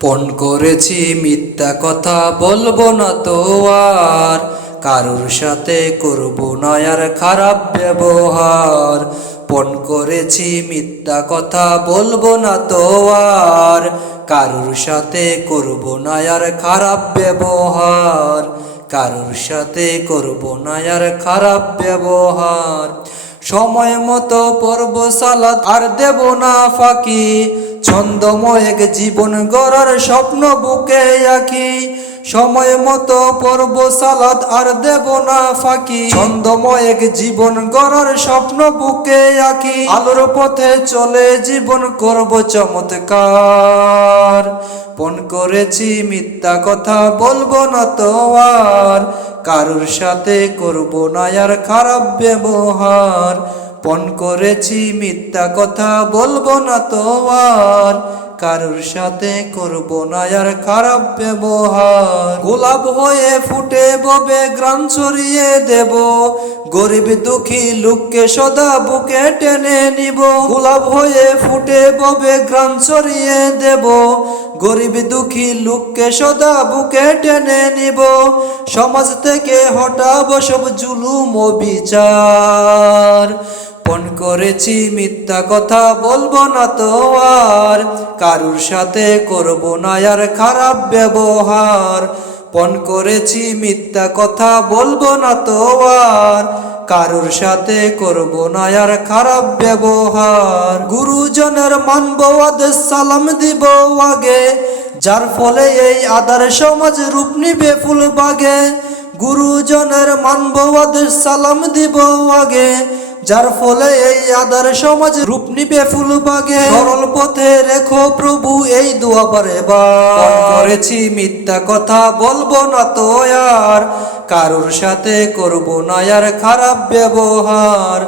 পণ করেছি মিথ্যা কথা বলবো না তো আর, কারুর সাথে করব না আর খারাপ ব্যবহার। পণ করেছি মিথ্যা কথা বলবো না তো আর, কারুর সাথে করব না আর খারাপ ব্যবহার। কারুর সাথে করব না আর খারাপ ব্যবহার। সময় মতো পড়ব সালাত আর দেব না ফাঁকি, ছন্দময় এক জীবন গড়ার স্বপ্ন বুকে আঁকি। সময় মতো পড়ব সালাত আর দেব না ফাঁকি, ছন্দময় এক জীবন গড়ার স্বপ্ন বুকে আঁকি। আলোর পথে চলে জীবন করব চমৎকার। পণ করেছি মিথ্যা কথা বলবো না তো আর, কারুর সাথে করব না আর খারাপ ব্যবহার। পণ করেছি মিথ্যা কথা বলবো না তো আর, কারুর সাথে করব না আর খারাপ ব্যবহার। গোলাপ হয়ে ফুটে ববে গ্রাম ছড়িয়ে দেব, গরিব দুঃখী লোককে সদা বুকে টেনে নিব। গোলাপ হয়ে ফুটে ববে গ্রাম ছড়িয়ে দেব, গরিব দুঃখী লোককে সদা বুকে টেনে নিব। সমাজ থেকে হটাবো সব জুলুম ও বিচার। পণ করেছি মিথ্যা কথা বলবো না তো আর, কারুর সাথে করব না আর খারাপ ব্যবহার। পণ করেছি মিথ্যা কথা বলবো না তো আর, কারুর সাথে করব না আর খারাপ ব্যবহার। গুরুজনের মানব আদেশ সালাম দিব আগে, যার ফলে এই আদার সমাজ রূপ নিবে ফুল বাগে। গুরুজনের মানব আদেশ সালাম দিব আগে, যার ফলে এই আদার সমাজ রূপ নিবে ফুল বাগে। সরল পথে রেখো প্রভু এই দোয়া বারেবার। করেছি মিথ্যা কথা বলবো না তো আর, কারুর সাথে করব না আর খারাপ ব্যবহার।